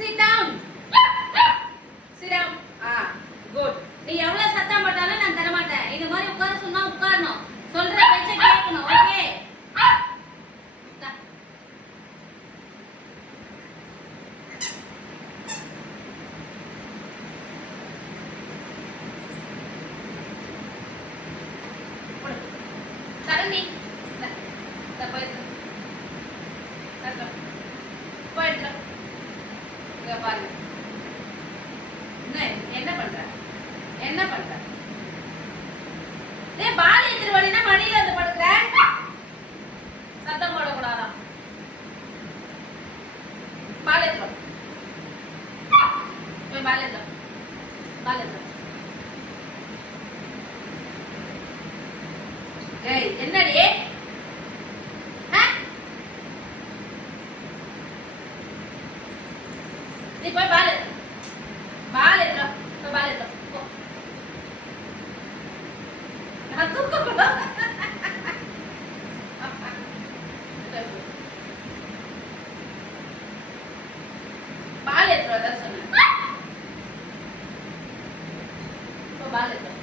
Sit down. Sit down. Good. நீ எவ்வளவு சத்தம் போட்டாலும் நான் தர மாட்டேன். இந்த மாதிரி உட்கார சொன்னா உட்காரணும். சொல்ற பேச்சை கேட்கணும். ஓகே? சரண்டி. போயிட்டு இங்க பாருங்க. என்ன பண்ற? என்ன பண்ற? ஏய் பால் எடுத்து வடினா மடியில வந்து படுக்குற. சத்தம் போட கூடாதா? பால் எடுத்து வா. போய் பால் எடுத்து வா. பால் எடுத்து வா. ஏய் என்னடி? நீ போய் பால் எடுத்து பால் எடுத்து போய் பால் எடுத்து போ. நான் தூக்க கூட பால் எடுத்து வர சொன்னேன். பால் எடுத்து